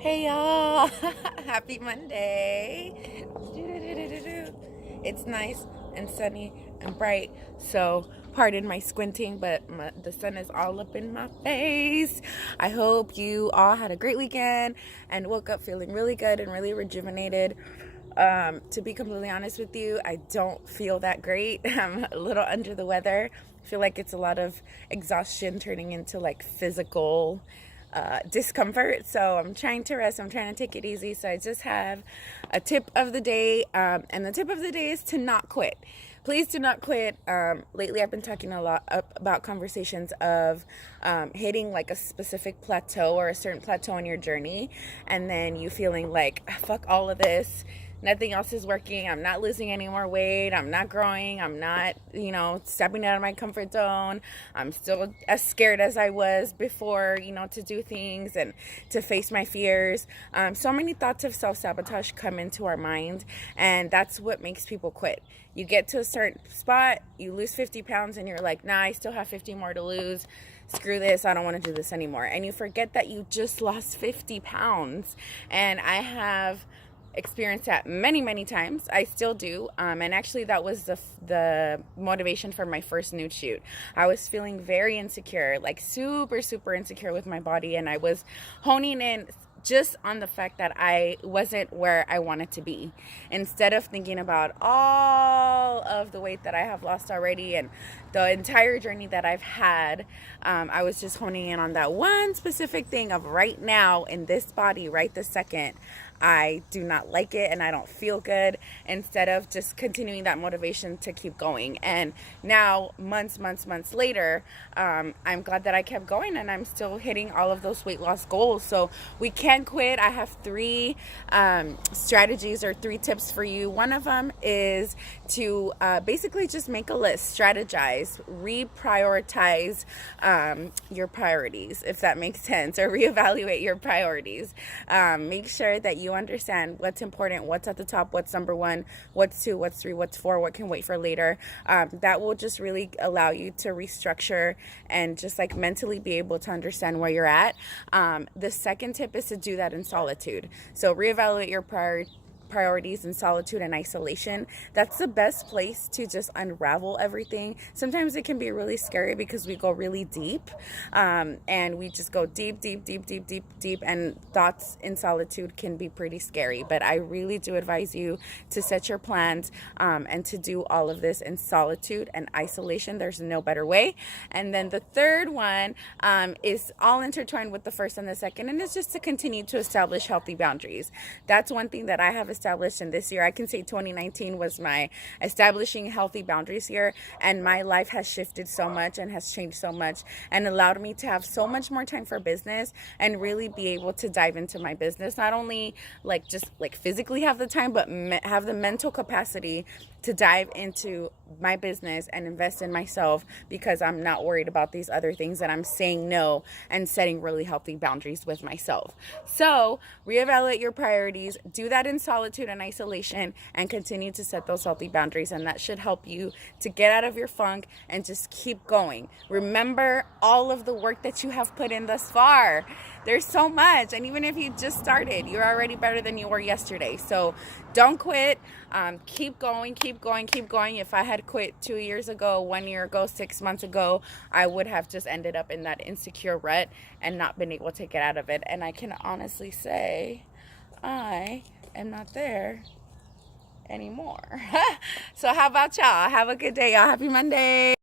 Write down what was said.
Hey y'all, happy Monday. It's nice and sunny and bright, so pardon my squinting, but the sun is all up in my face. I hope you all had a great weekend and woke up feeling really good and really rejuvenated. To be completely honest with you, I don't feel that great. I'm a little under the weather. I feel like it's a lot of exhaustion turning into like physical discomfort. So I'm trying to rest. I'm trying to take it easy. So I just have a tip of the day. And the tip of the day is to not quit. Please do not quit. Lately, I've been talking a lot about conversations of hitting like a specific plateau or a certain plateau in your journey. And then you feeling like, fuck all of this. Nothing else is working. I'm not losing any more weight. I'm not growing. I'm not, stepping out of my comfort zone. I'm still as scared as I was before, to do things and to face my fears. So many thoughts of self-sabotage come into our mind, and that's what makes people quit. You get to a certain spot, you lose 50 pounds, and you're like, nah, I still have 50 more to lose. Screw this, I don't want to do this anymore. And you forget that you just lost 50 pounds. And I have experienced that many times. I still do, and actually that was the motivation for my first nude shoot. I was feeling very insecure, like super insecure with my body, and I was honing in just on the fact that I wasn't where I wanted to be, instead of thinking about all of the weight that I have lost already and the entire journey that I've had. I was just honing in on that one specific thing of right now in this body, right this second, I do not like it and I don't feel good, instead of just continuing that motivation to keep going. And now months later, I'm glad that I kept going and I'm still hitting all of those weight loss goals. So we can't quit. I have three strategies or three tips for you. One of them is to basically just make a list, strategize, reprioritize your priorities, if that makes sense, or reevaluate your priorities. Make sure that you understand what's important, what's at the top, what's number one, what's two, what's three, what's four, what can wait for later. That will just really allow you to restructure and just like mentally be able to understand where you're at. The second tip is to do that in solitude. So reevaluate your priorities in solitude and isolation. That's the best place to just unravel everything. Sometimes it can be really scary because we go really deep, and we just go deep, and thoughts in solitude can be pretty scary. But I really do advise you to set your plans and to do all of this in solitude and isolation. There's no better way. And then the third one is all intertwined with the first and the second, and it's just to continue to establish healthy boundaries. That's one thing that I have established in this year. I can say 2019 was my establishing healthy boundaries year, and my life has shifted so much and has changed so much and allowed me to have so much more time for business and really be able to dive into my business. Not only like just like physically have the time, but have the mental capacity to dive into my business and invest in myself, because I'm not worried about these other things, and I'm saying no and setting really healthy boundaries with myself. So reevaluate your priorities, do that in solitude and isolation, and continue to set those healthy boundaries, and that should help you to get out of your funk and just keep going. Remember all of the work that you have put in thus far. There's so much, and even if you just started, you're already better than you were yesterday. So don't quit. Keep going. If I had quit 2 years ago, 1 year ago, 6 months ago, I would have just ended up in that insecure rut and not been able to get out of it. And I can honestly say I am not there anymore. So how about y'all? Have a good day, y'all. Happy Monday.